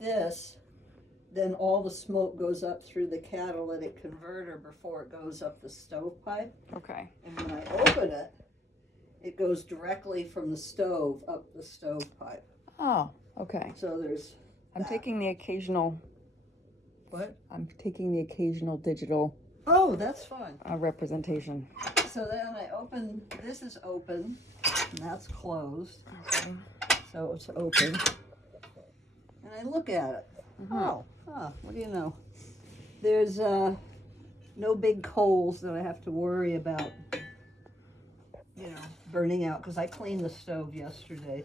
this, then all the smoke goes up through the catalytic converter before it goes up the stovepipe. Okay. And when I open it, it goes directly from the stove up the stovepipe. Oh, okay. So there's I'm taking the occasional. What? I'm taking the occasional digital Oh, that's fine. representation. So then I open, this is open, and that's closed. Okay. So it's open. And I look at it. Oh, what do you know? There's no big coals that I have to worry about, burning out, because I cleaned the stove yesterday.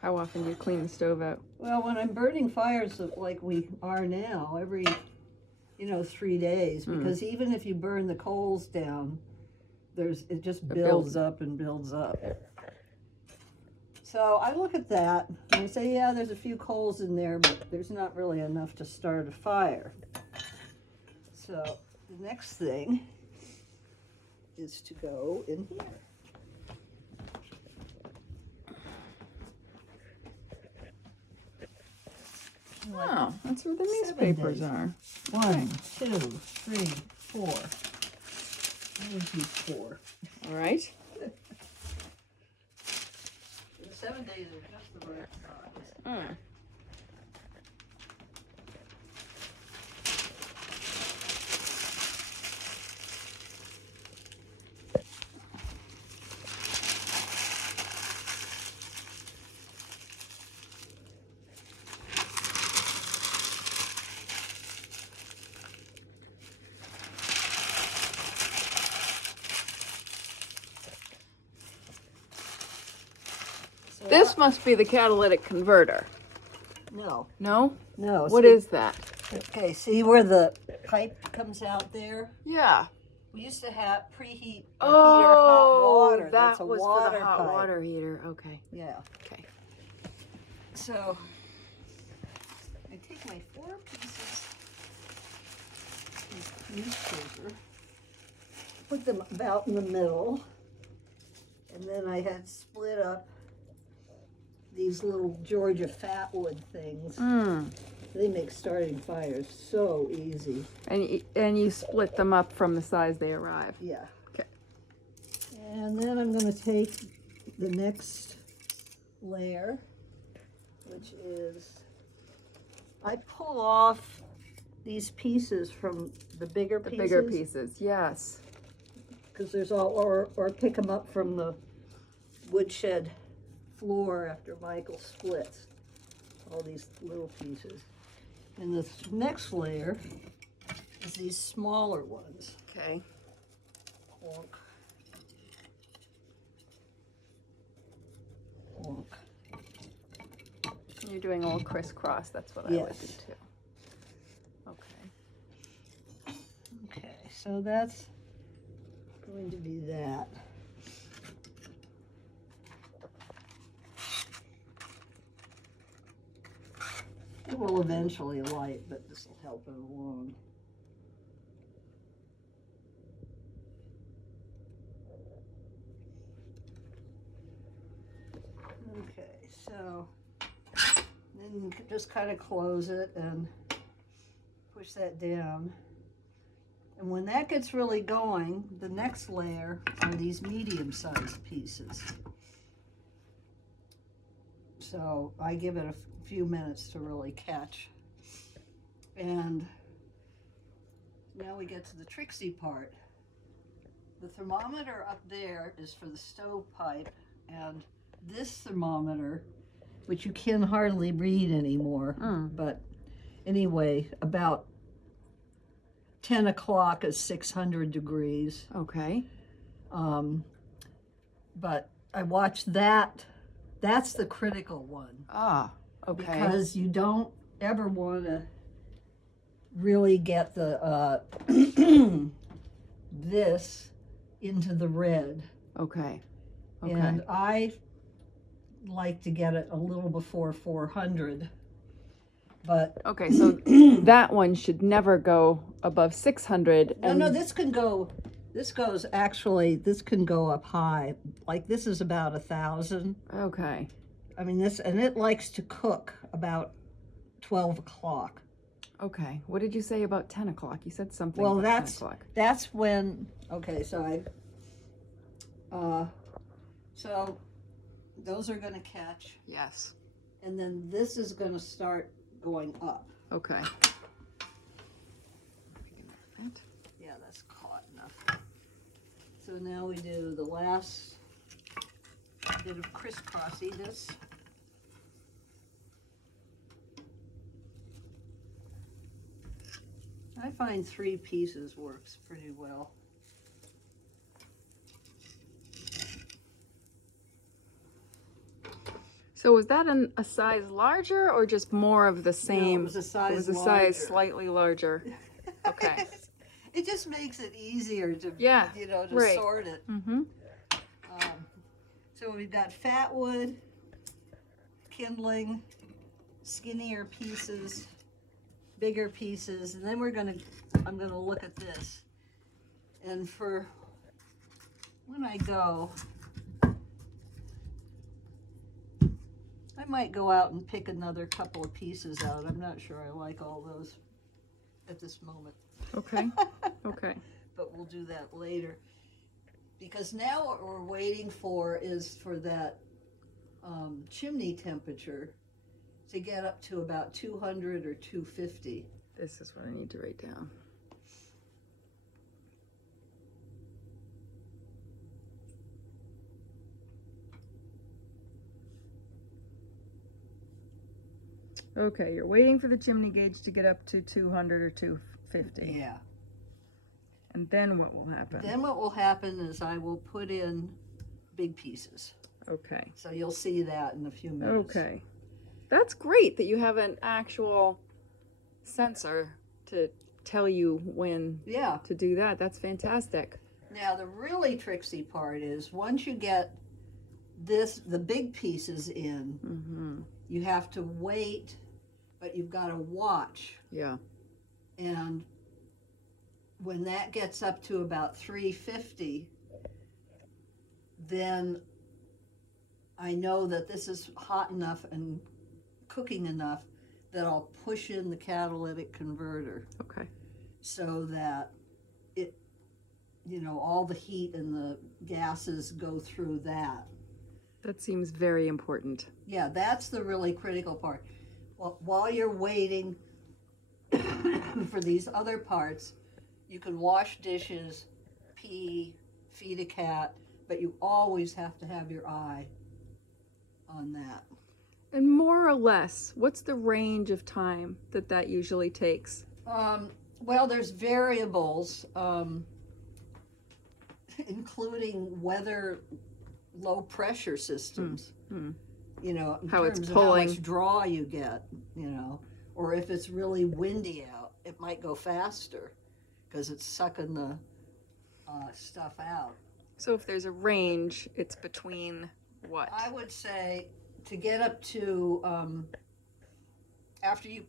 How often do you clean the stove out? Well, when I'm burning fires like we are now, every, 3 days, because even if you burn the coals down, it just builds up and builds up. So I look at that and I say, yeah, there's a few coals in there, but there's not really enough to start a fire. So the next thing is to go in here. Oh, that's where the newspapers are. 1, 2, 3, 4. I would do 4. All right. The 7 days are just the right size. This must be the catalytic converter. No. No? No. What is that? Okay, see where the pipe comes out there? Yeah. We used to have preheat heater hot water. That's a was water for the hot pipe. water heater. Okay. Yeah. Okay. So I take my 4 pieces of newspaper, put them about in the middle, and then I had split up these little Georgia fatwood things. They make starting fires so easy. And you split them up from the size they arrive. Yeah. Okay. And then I'm going to take the next layer, which is, I pull off these pieces from the bigger pieces. The bigger pieces, yes. Because there's all, or pick them up from the woodshed floor after Michael splits all these little pieces. And the next layer is these smaller ones. Okay. Honk. Honk. You're doing all crisscross. That's what I would do too. Okay. Okay, so that's going to be that. It will eventually light, but this will help it along. Okay, so then you can just kind of close it and push that down. And when that gets really going, the next layer are these medium-sized pieces. So I give it a few minutes to really catch. And now we get to the tricksy part. The thermometer up there is for the stovepipe, and this thermometer, which you can hardly read anymore, but anyway, about 10 o'clock is 600 degrees. Okay. But I watched that. That's the critical one. Ah, okay. Because you don't ever want to really get the this into the red. Okay. Okay. And I like to get it a little before 400. But okay, so that one should never go above 600. no, this can go. This can go up high. Like this is about 1,000. Okay. I mean, and it likes to cook about 12 o'clock. Okay. What did you say about 10 o'clock? You said something Well, about 10 that's o'clock. that's when. Okay, so so those are going to catch, Yes. and then this is going to start going up. Okay. Yeah, that's caught enough. So now we do the last bit of crisscrossiness. I find 3 pieces works pretty well. So was that a size larger or just more of the same? No, it was a size It was a larger. size slightly larger. Okay. It just makes it easier to, Yeah, to right. sort it. Mm-hmm. So we've got fat wood, kindling, skinnier pieces, bigger pieces, and then I'm gonna look at this. And for when I go, I might go out and pick another couple of pieces out. I'm not sure I like all those at this moment. Okay. Okay. But we'll do that later. Because now what we're waiting for is for that chimney temperature to get up to about 200 or 250. This is what I need to write down. Okay, you're waiting for the chimney gauge to get up to 200 or 250. Yeah. And then what will happen? Then what will happen is I will put in big pieces. Okay. So you'll see that in a few minutes. Okay. That's great that you have an actual sensor to tell you when Yeah. to do that. That's fantastic. Now the really tricksy part is once you get the big pieces in, Mm-hmm. you have to wait, but you've got to watch. Yeah. And when that gets up to about 350, then I know that this is hot enough and cooking enough that I'll push in the catalytic converter Okay. so that it, all the heat and the gases go through that. That seems very important. Yeah, that's the really critical part. Well, while you're waiting for these other parts, you can wash dishes, pee, feed a cat, but you always have to have your eye on that. And more or less, what's the range of time that usually takes? Well, there's variables, including weather, low pressure systems. Mm. In How it's terms pulling. of how much draw you get, or if it's really windy out, it might go faster because it's sucking the stuff out. So if there's a range, it's between what? I would say to get up to after you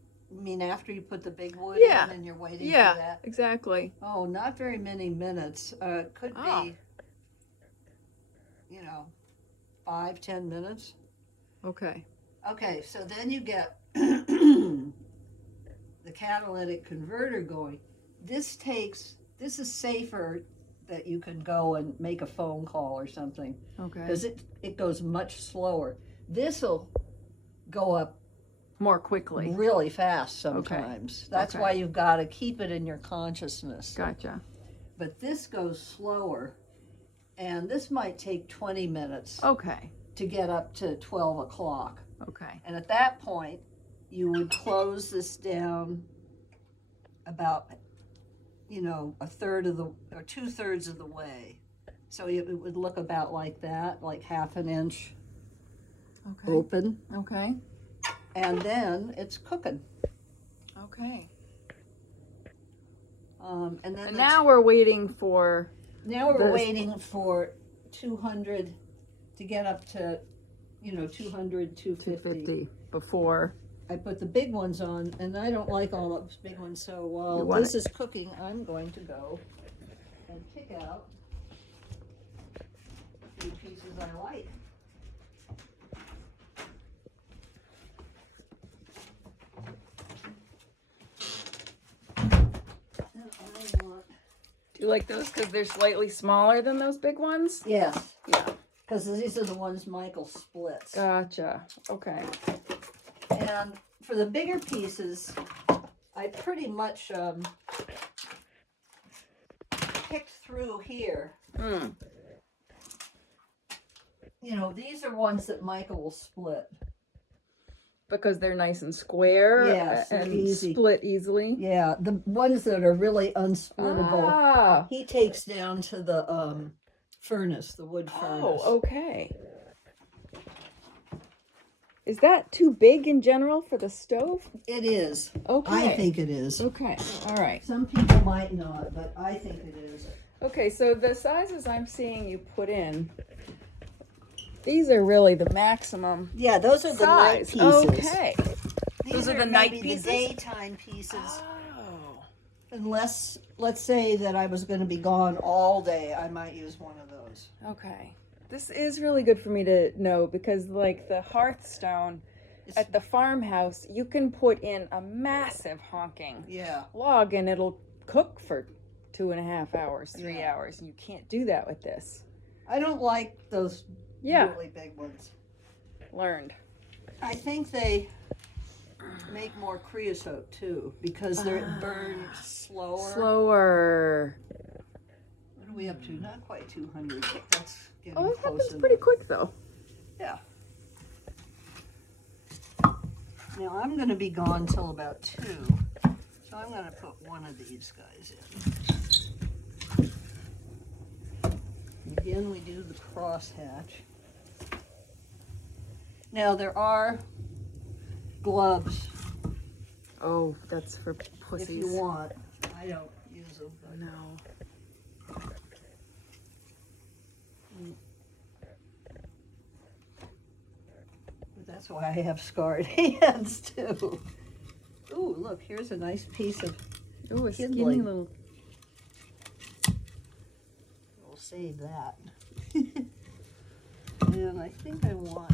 put the big wood Yeah. in and you're waiting Yeah, for that. exactly. Oh, not very many minutes. Could Oh. be 5-10 minutes. Okay. Okay, so then you get the catalytic converter going. This is safer that you can go and make a phone call or something Okay. because it goes much slower. This'll go up More quickly. really fast sometimes. That's Okay. why you've got to keep it in your consciousness. Gotcha. But this goes slower, and this might take 20 minutes Okay. to get up to 12 o'clock. Okay. And at that point, you would close this down about, a third of or 2/3 of the way. So it would look about like that, like half an inch Okay. open. Okay. And then it's cooking. Okay. And then And now we're waiting for now we're this- waiting for 200 to get up to, 200, 250. 250 before. I put the big ones on, and I don't like all those big ones, so You while want this is cooking, I'm going to go and pick out a few pieces I like. You like those because they're slightly smaller than those big ones? Yes, Yeah. because these are the ones Michael splits. Gotcha. Okay. And for the bigger pieces, I pretty much picked through here. Mm. You know, these are ones that Michael will split. Because they're nice and square, Yes, and easy. split easily. Yeah, the ones that are really unsplittable, Ah. he takes down to the furnace, the wood furnace. Oh, okay. Is that too big in general for the stove? It is. Okay. I think it is. Okay. All right. Some people might not, but I think it is. Okay, so the sizes I'm seeing you put in, these are really the maximum Yeah, those are the night size. pieces. Okay. These Those are the night maybe pieces? the daytime pieces. Oh. Unless, let's say that I was going to be gone all day, I might use one of those. Okay. This is really good for me to know because, like, the Hearthstone at the farmhouse, you can put in a massive honking Yeah. log and it'll cook for 2.5 hours, 3 Yeah. hours. And you can't do that with this. I don't like those Yeah. really big ones. Learned. I think they make more creosote too because they burn slower. Slower. What are we up to? Not quite 200, but that's getting Oh, that close happens enough. pretty quick though. Yeah. Now I'm going to be gone till about 2, so I'm going to put one of these guys in. Again, we do the crosshatch. Now there are gloves Oh, that's for pussies. if you want. I don't use them. But No. that's why I have scarred hands too. Ooh, look, here's a nice piece of, Oh, a skinny Kindling. little. we'll save that. And I think I want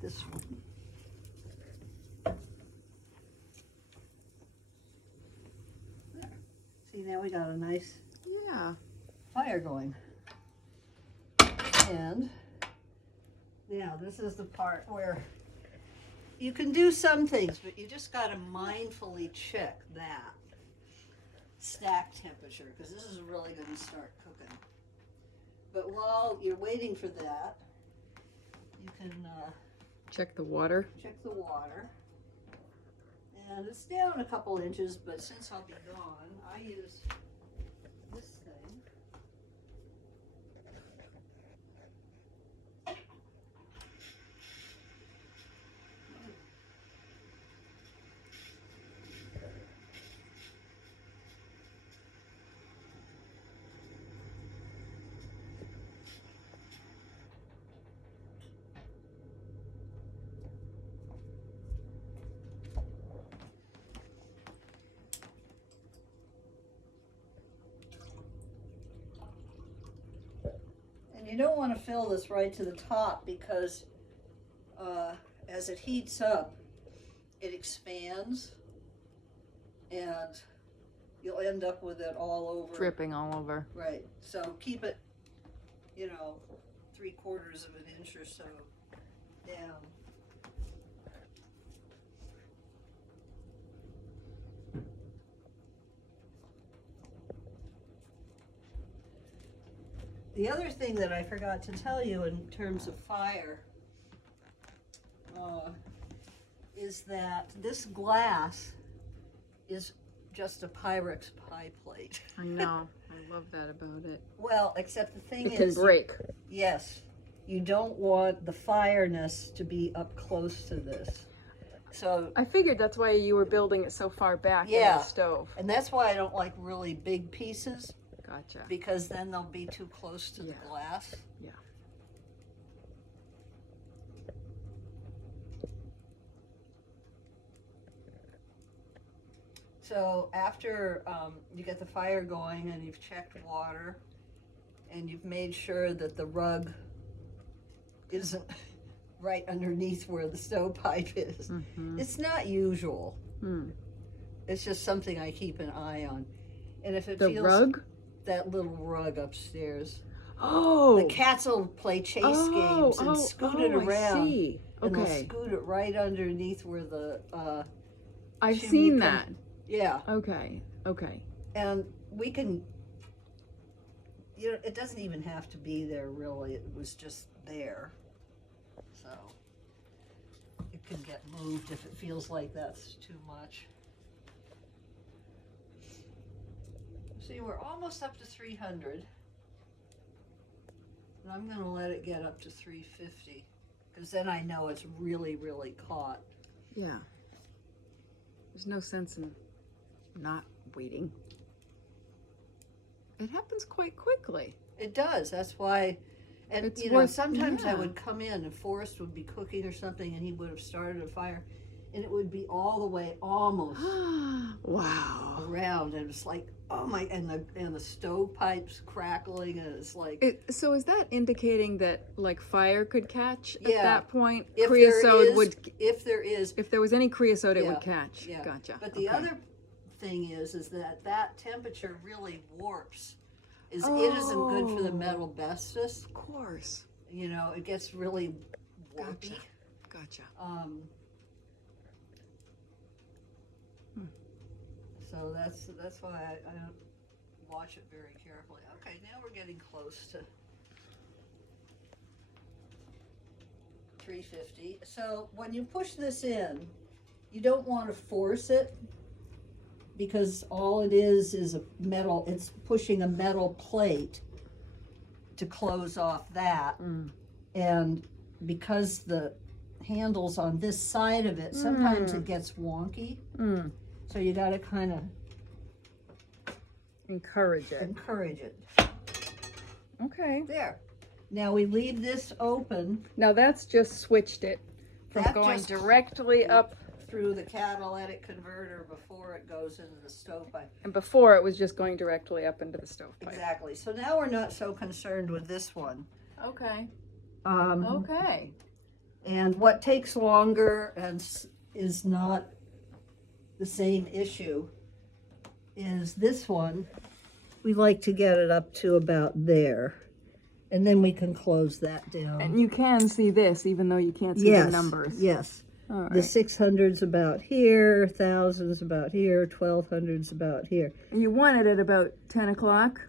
this one. There. See, now we got a nice Yeah. fire going. And now this is the part where you can do some things, but you just got to mindfully check that stack temperature because this is really going to start cooking. But while you're waiting for that, you can Check the water. check the water. And it's down a couple inches, but since I'll be gone, I use this thing. And you don't want to fill this right to the top because as it heats up, it expands and you'll end up with it all over. Dripping all over. Right. So keep it, 3/4 of an inch or so down. The other thing that I forgot to tell you in terms of fire is that this glass is just a Pyrex pie plate. I know. I love that about it. Well, except the thing It is, can break. yes, you don't want the fireness to be up close to this. So, I figured that's why you were building it so far back in Yeah. the stove. and that's why I don't like really big pieces Gotcha. because then they'll be too close to the Yeah. glass. Yeah. So after you get the fire going and you've checked water and you've made sure that the rug isn't right underneath where the stovepipe is. Mm-hmm. It's not usual. Hmm. It's just something I keep an eye on. And if it The feels rug? that little rug upstairs. Oh. The cats will play chase games and scoot it around. I see. And they'll Okay. scoot it right underneath where the I've chimney seen comes- that. Yeah. Okay. Okay. And we can, you know, it doesn't even have to be there really. It was just there. So it can get moved if it feels like that's too much. See, we're almost up to 300. And I'm going to let it get up to 350 because then I know it's really, really caught. Yeah. There's no sense in not waiting. It happens quite quickly. It does. That's why. And It's you know, worth- sometimes I yeah. would come in and Forrest would be cooking or something, and he would have started a fire, and it would be all the way almost Wow. around, and it's like, oh my! And the stovepipes crackling, and it's like, So is that indicating that like fire could catch at Yeah. that point? if Creosote there is, would, if there is, if there was any creosote, it Yeah, would catch. yeah. Gotcha. But the Okay. other thing is that temperature really warps. It isn't good for the metal bestus. Of course. You know, it gets really warpy. Gotcha. So that's why I don't watch it very carefully. Okay, now we're getting close to 350. So when you push this in, you don't want to force it because all it is a metal, it's pushing a metal plate to close off that. And because the handle's on this side of it, sometimes it gets wonky. So you got to kind of Encourage it. encourage it. Okay. There. Now we leave this open Now that's just switched it from That going just- directly up, through the catalytic converter before it goes into the stovepipe. and before it was just going directly up into the stovepipe. Exactly. So now we're not so concerned with this one. Okay. Um, Okay. And what takes longer and is not the same issue is this one. We like to get it up to about there. And then we can close that down. And you can see this, even though you can't see the numbers. Yes. All The right. 600's about here, 1000's about here, 1200's about here. And you want it at about 10 o'clock?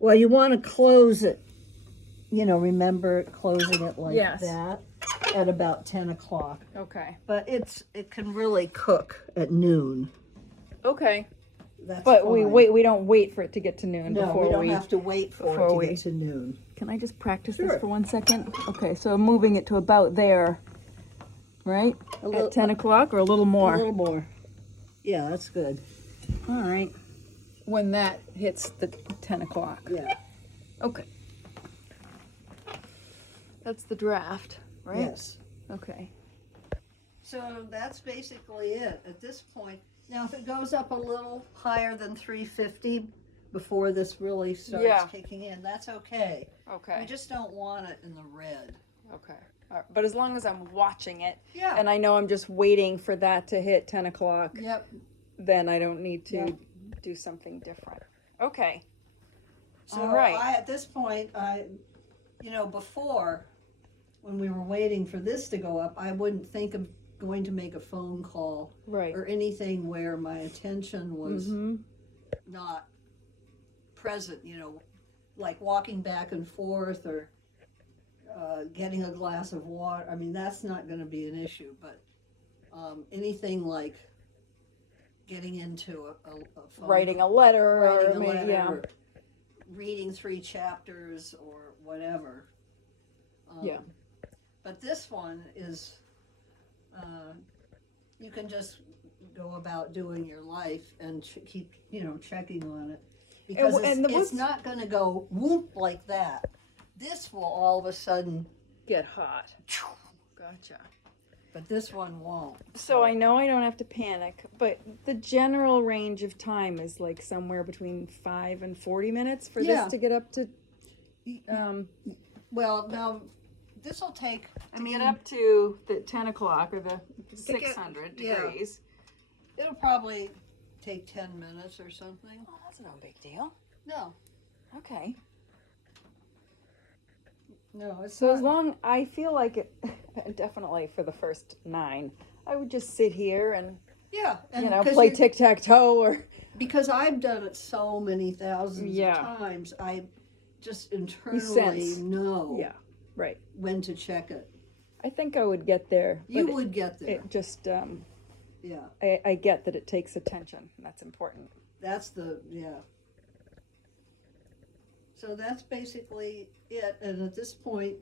Well, you want to close it, you know, remember closing it like Yes. that at about 10 o'clock. Okay. But it can really cook at noon. Okay. That's But we fine. we don't wait for it to get to noon No, before we don't have to wait for it to get to noon. Can I just practice Sure. this for 1 second? Okay, so I'm moving it to about there, right? little- At 10 o'clock or a little A more? little more. Yeah, that's good. All right. When that hits the 10 o'clock. Yeah. Okay. That's the draft, right? Yes. Okay. So that's basically it at this point. Now, if it goes up a little higher than 350 before this really starts Yeah. kicking in, that's okay. Okay. We just don't want it in the red. Okay. All right. But as long as I'm watching it Yeah. and I know I'm just waiting for that to hit 10 o'clock, Yep. then I don't need to Yep. do something different. Okay. So All right. at this point, before, when we were waiting for this to go up, I wouldn't think of going to make a phone call Right. or anything where my attention was Mm-hmm. not present, like walking back and forth or getting a glass of water. I mean, that's not going to be an issue, but anything like getting into a phone Writing a letter writing or a letter, yeah. or reading 3 chapters or whatever. Yeah. But this one is, you can just go about doing your life and keep, checking on it. Because it's not going to go whoop like that. This will all of a sudden, Get hot. Gotcha. but this one won't. So I know I don't have to panic, but the general range of time is like somewhere between 5 and 40 minutes for Yeah. this to get up to. Well, now, this will take, Get up to the 10 o'clock or the get- 600 yeah. degrees. it'll probably take 10 minutes or something. Oh, that's no big deal. No. Okay. No, it's So not. as long, I feel like it, definitely for the first 9, I would just sit here and, Yeah, and play tic-tac-toe or. because I've done it so many thousands Yeah. of times, I just You internally sense. know Yeah, right. when to check it. I think I would get there. You but would get there. It just, Yeah, I get that it takes attention. That's important. that's yeah. So that's basically it. And at this point,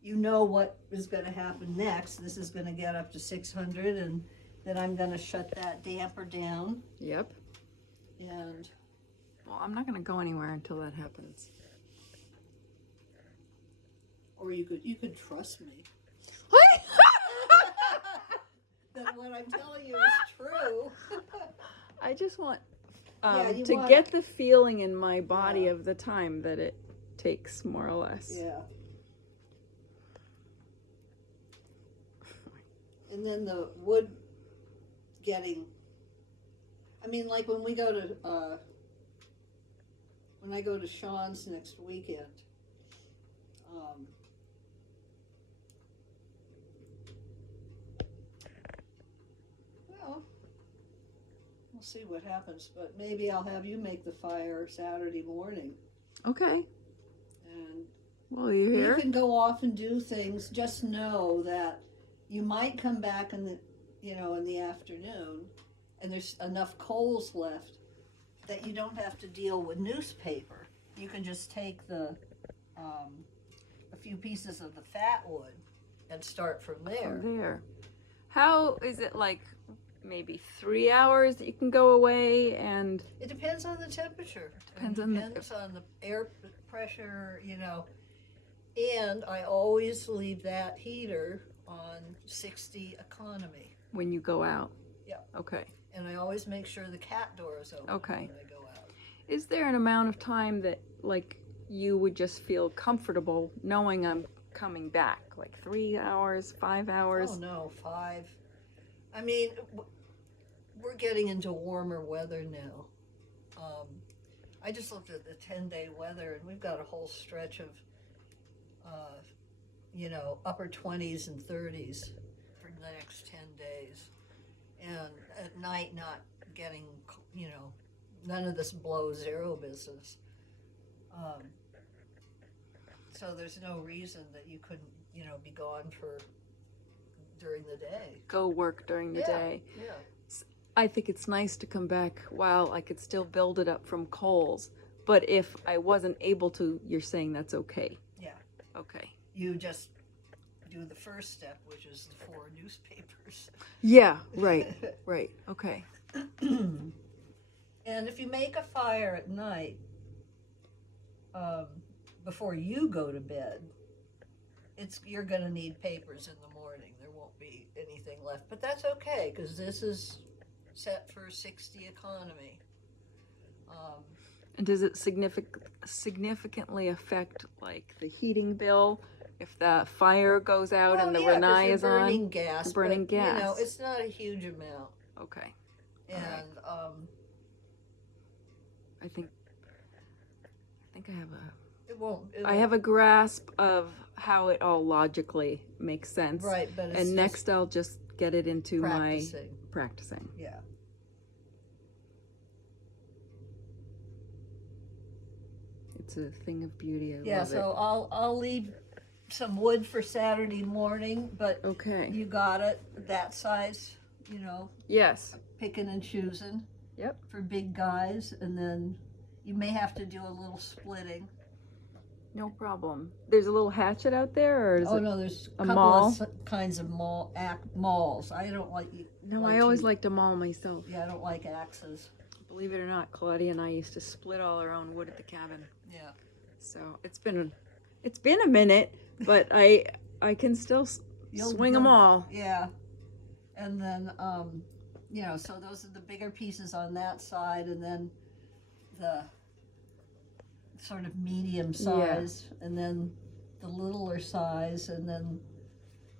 you know what is going to happen next. This is going to get up to 600, and then I'm going to shut that damper down. Yep. And Well, I'm not going to go anywhere until that happens. or you could trust me that what I'm telling you is true. I just want Yeah, you to want get the feeling in my body Yeah. of the time that it takes, more or less. Yeah. And then the wood getting, I mean, like when I go to Sean's next weekend, well, we'll see what happens, but maybe I'll have you make the fire Saturday morning, Okay. and Well, you you here? can go off and do things. Just know that you might come back in the afternoon, and there's enough coals left that you don't have to deal with newspaper. You can just take a few pieces of the fat wood and start from there. From there. How is it, like maybe 3 hours that you can go away and? It depends on the temperature. Depends it on depends on the air pressure, And I always leave that heater on 60 economy. When you go out? Yeah. Okay. And I always make sure the cat door is open Okay. when I go out. Is there an amount of time that, like, you would just feel comfortable knowing I'm coming back? Like 3 hours, 5 hours? Oh no, 5. I mean, we're getting into warmer weather now. I just looked at the 10-day weather, and we've got a whole stretch of, upper 20s and 30s for the next 10 days. And at night, not getting, none of this below zero business. So there's no reason that you couldn't, be gone during the day. Go work during the day. Yeah. I think it's nice to come back while I could still build it up from coals. But if I wasn't able to, you're saying that's okay? Yeah. Okay. You just do the first step, which is the 4 newspapers. Yeah, right, right, okay. And if you make a fire at night, before you go to bed, you're going to need papers in the morning. There won't be anything left, but that's okay because this is set for 60 economy. And does it significantly affect, like, the heating bill if the fire goes out and the Renai is on? Burning gas. Burning but, gas. It's not a huge amount. Okay. And I think it won't. I have a grasp of how it all logically makes sense. Right, but it's and next I'll just get it into practicing. my practicing. Yeah. It's a thing of beauty. I love so it. I'll leave some wood for Saturday morning, but Okay. you got it that size, Yes. picking and choosing. Yep. For big guys, and then you may have to do a little splitting. No problem. There's a little hatchet out there, or is it? No, there's a a couple maul? of kinds of mauls. I don't like. No, I always like to maul myself. Yeah, I don't like axes. Believe it or not, Claudia and I used to split all our own wood at the cabin. Yeah. So it's been a minute, but I can still swing them all. Yeah, and then so those are the bigger pieces on that side, and then the sort of medium size, and then the littler size, and then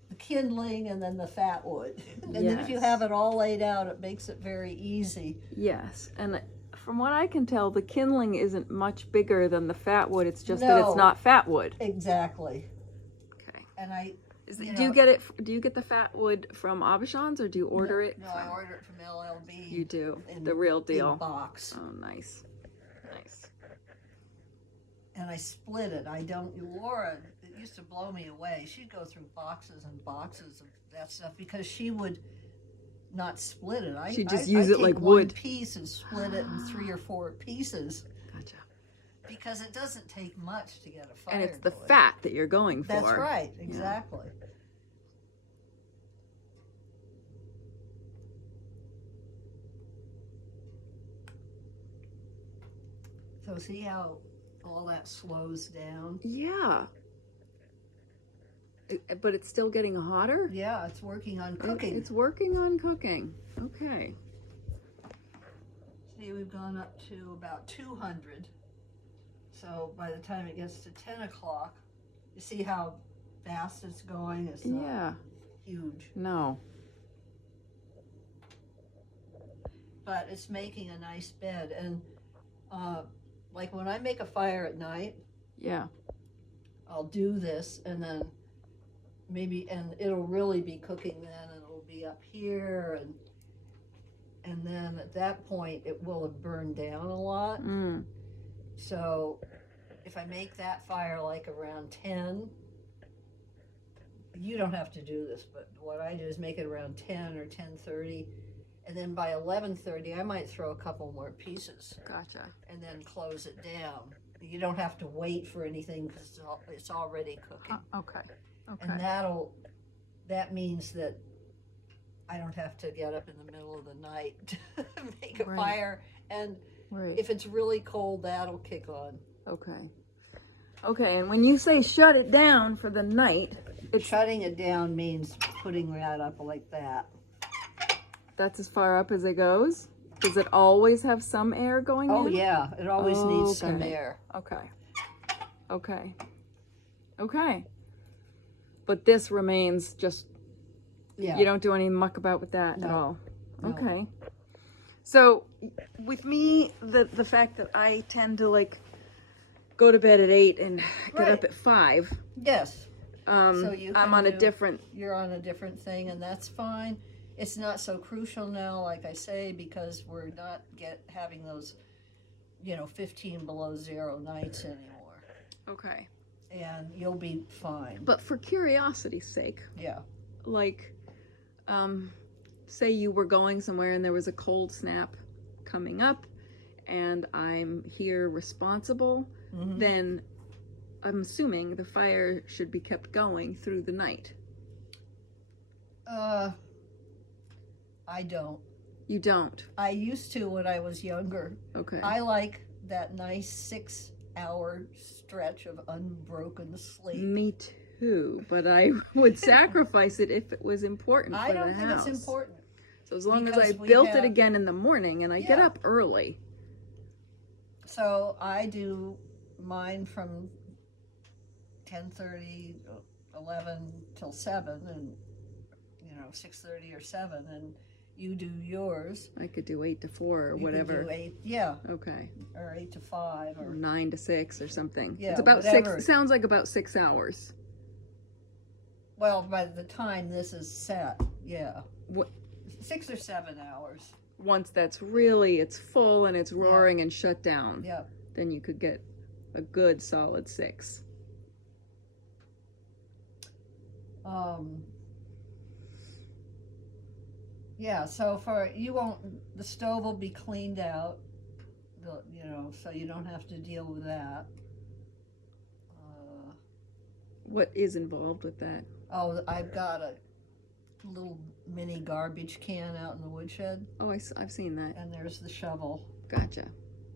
the kindling, and then the fat wood. And then if you Yes. have it all laid out, it makes it very easy. Yes, and from what I can tell, the kindling isn't much bigger than the fat wood. It's just that No. it's not fat wood. Exactly. Okay. And Do you get it? Do you get the fat wood from Aubuchon's, or do you order it? No, I order it from LLB. You do. In The real deal. big box. Oh, nice. Nice. And I split it. I don't. Laura, it used to blow me away. She'd go through boxes and boxes of that stuff because she would not split it. She'd just use it like wood. One piece and split it in 3 or 4 pieces. Gotcha. Because it doesn't take much to get a fire. And it's the going. fat that you're going for. That's right. Exactly. So see how all that slows down? Yeah. But it's still getting hotter? Yeah, it's working on cooking. It's working on cooking. Okay. See, we've gone up to about 200. So by the time it gets to 10 o'clock, you see how fast it's going? It's not huge. No. But it's making a nice bed. And like when I make a fire at night, I'll do this and then and it'll really be cooking then, and it'll be up here, and then at that point it will have burned down a lot. So if I make that fire like around 10, you don't have to do this, but what I do is make it around 10 or 10:30, and then by 11:30 I might throw a couple more pieces. Gotcha. And then close it down. You don't have to wait for anything because it's already cooking. Okay. Okay. And that means that I don't have to get up in the middle of the night to make a fire. And if it's really cold, that'll kick on. Okay. Okay, and when you say shut it down for the night, Shutting it down means putting that up like that. That's as far up as it goes? Does it always have some air going in? Oh yeah, it always needs some air. Okay. Okay. Okay. But this remains just, you don't do any muck about with that at all. No. Okay. So with me, the fact that I tend to like go to bed at 8 and get up at 5. Yes. So I'm on a different. You're on a different thing, and that's fine. It's not so crucial now, like I say, because we're not having those, 15 below 0 nights anymore. Okay. And you'll be fine. But for curiosity's sake. Yeah. Like, say you were going somewhere and there was a cold snap coming up, and I'm here responsible, then I'm assuming the fire should be kept going through the night. I don't. You don't? I used to when I was younger. Okay. I like that nice 6-hour stretch of unbroken sleep. Me too, but I would sacrifice it if it was important for the house. I don't think it's important. So as long as I built it again in the morning, and I get up early. So I do mine from 10:30, 11 till 7, and 6:30 or 7, and you do yours. I could do 8 to 4 or whatever. Could do 8, yeah. Okay. Or 8 to 5, or 9 to 6 or something. Yeah, it's about whatever. 6. Sounds like about 6 hours. Well, by the time this is set, yeah. What? 6 or 7 hours. Once it's full and it's roaring and shut down. Yeah. Then you could get a good solid 6. Yeah, so the stove will be cleaned out, so you don't have to deal with that. What is involved with that? Oh, I've got a little mini garbage can out in the woodshed. Oh, I've seen that. And there's the shovel. Gotcha.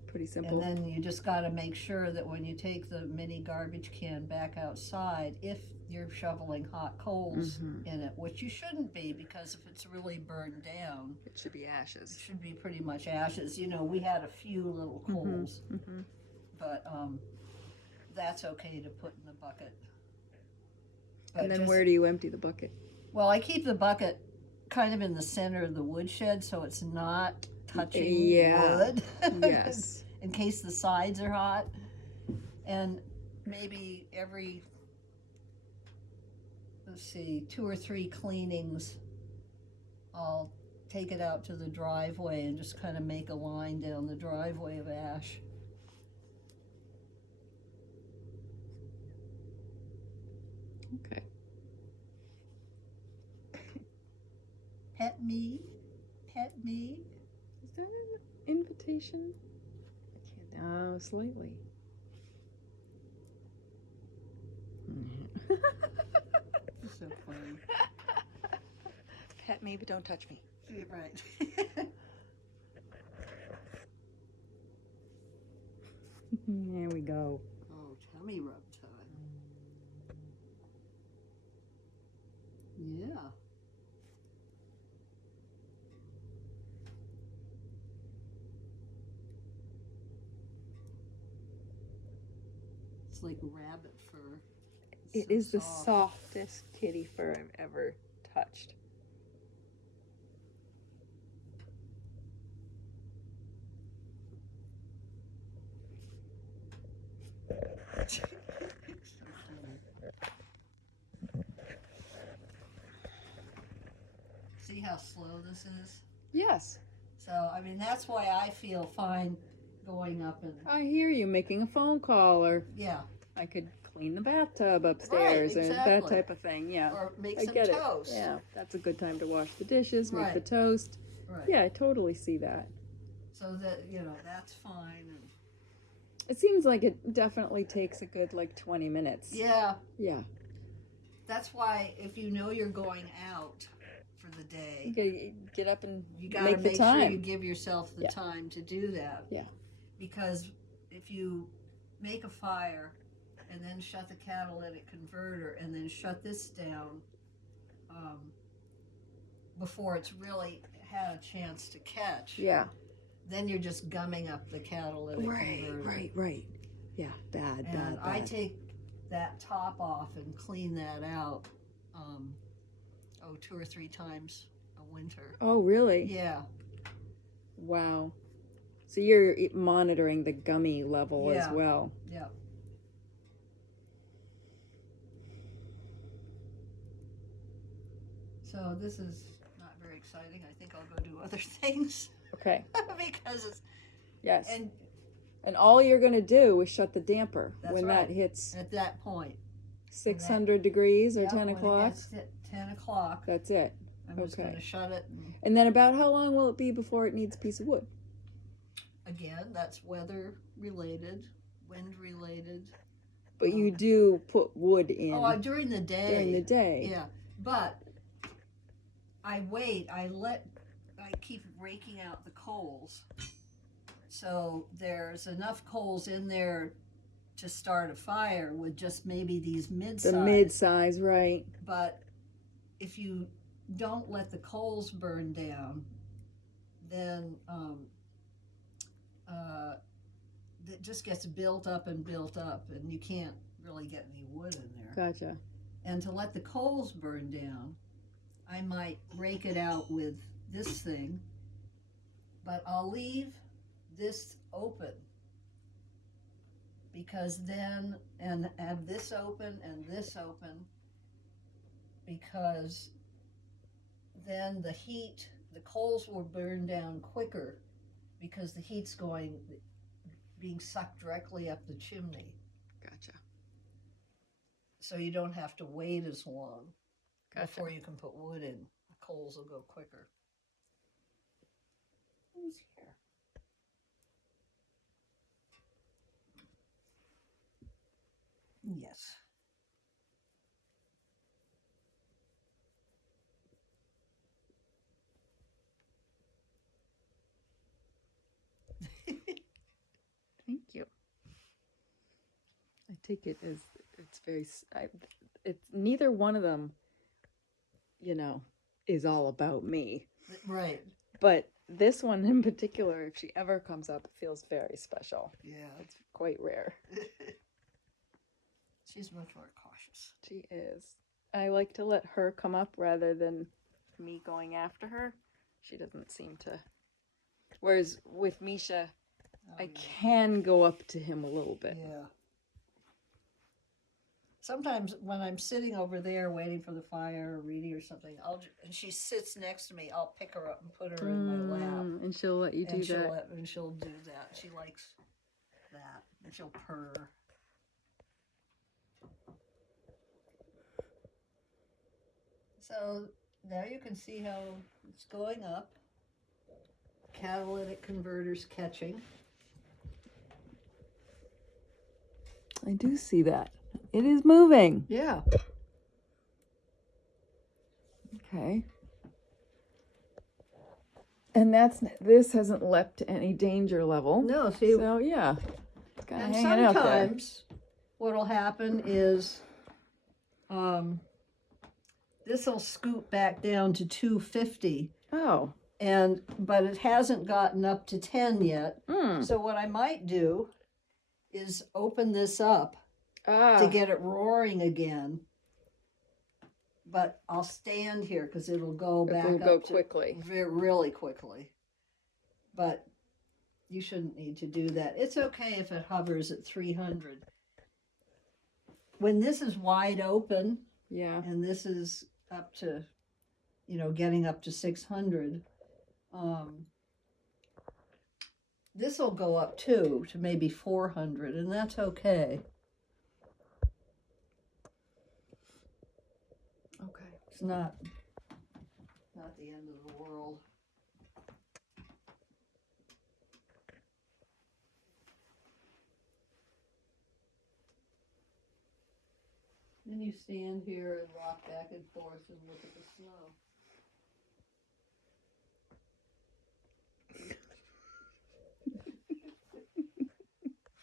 Pretty simple. And then you just got to make sure that when you take the mini garbage can back outside, if you're shoveling hot coals in it, which you shouldn't be, because if it's really burned down, it should be ashes. It should be pretty much ashes. We had a few little coals, but that's okay to put in the bucket. But and then where do you empty the bucket? Well, I keep the bucket kind of in the center of the woodshed, so it's not touching Yeah. wood. Yes. In case the sides are hot. And maybe every, let's see, 2 or 3 cleanings, I'll take it out to the driveway and just kind of make a line down the driveway of ash. Okay. Pet me, pet me. Is that an invitation? I can't. Oh, slightly. So funny. Pet me, but don't touch me. Yeah, right. There we go. Oh, tummy rub time. Yeah. It's like rabbit fur. It So is the soft. softest kitty fur I've ever touched. So funny. See how slow this is? Yes. So, I mean, that's why I feel fine going up and, I hear you making a phone call, or yeah, I could clean the bathtub upstairs, and that exactly. type of thing. Yeah. or make I some get toast. it. Yeah, that's a good time to wash the dishes, make Right. the toast. Right. Yeah, I totally see that. So that, that's fine. And It seems like it definitely takes a good 20 minutes. yeah, Yeah. that's why if you know you're going out for the day, You gotta get up and you got to make the make sure time. you give yourself the Yeah. time to do that. Yeah. Because if you make a fire and then shut the catalytic converter and then shut this down before it's really had a chance to catch, Yeah. then you're just gumming up the catalytic converter. Right. Yeah, bad, And bad. I take that top off and clean that out 2 or 3 times a winter. Oh, really? Yeah. Wow. So you're monitoring the gummy level as Yeah. well. Yeah. So this is not very exciting. I think I'll go do other things Okay. because it's Yes. and And all you're going to do is shut the damper That's when right. that hits at that point 600 degrees or yeah, 10 when it o'clock. gets to 10 o'clock, That's it. I'm just okay. going to shut it. And then about how long will it be before it needs a piece of wood? Again, that's weather related, wind related. But you do put wood in During the day. during the day. Yeah, but I wait. I keep raking out the coals, so there's enough coals in there to start a fire with just maybe these mid-size. The mid-size, right. But if you don't let the coals burn down, then it just gets built up, and you can't really get any wood in there. Gotcha. And to let the coals burn down, I might rake it out with this thing, but I'll leave this open because then, and have this open and this open, because then the coals will burn down quicker because the heat's being sucked directly up the chimney. Gotcha. So you don't have to wait as long Gotcha. before you can put wood in. The coals will go quicker. Who's here? Yes. Thank you. I take it as it's neither one of them, is all about me. Right. But this one in particular, if she ever comes up, it feels very special. Yeah. It's quite rare. She's much more cautious. She is. I like to let her come up rather than me going after her. She doesn't seem to Whereas with Misha, Oh, I yeah. can go up to him a little bit. Yeah. Sometimes when I'm sitting over there waiting for the fire or reading or something, and she sits next to me, I'll pick her up and put her in my lap. And she'll let you do And that. she'll do that. She likes that. And she'll purr. So now you can see how it's going up. Catalytic converters catching. I do see that. It is moving. Yeah. Okay. And this hasn't leapt to any danger level. No, see. So yeah, it's kind of And hanging out there. sometimes what'll happen is this will scoot back down to 250. Oh. But it hasn't gotten up to 10 yet. Mm. So what I might do is open this up to get it roaring again. But I'll stand here because it'll go back up. It'll go quickly. Really quickly. But you shouldn't need to do that. It's okay if it hovers at 300. When this is wide open, yeah, and this is up to, getting up to 600, this will go up too to maybe 400, and that's okay. Okay. It's not the end of the world. Then you stand here and rock back and forth and look at the snow.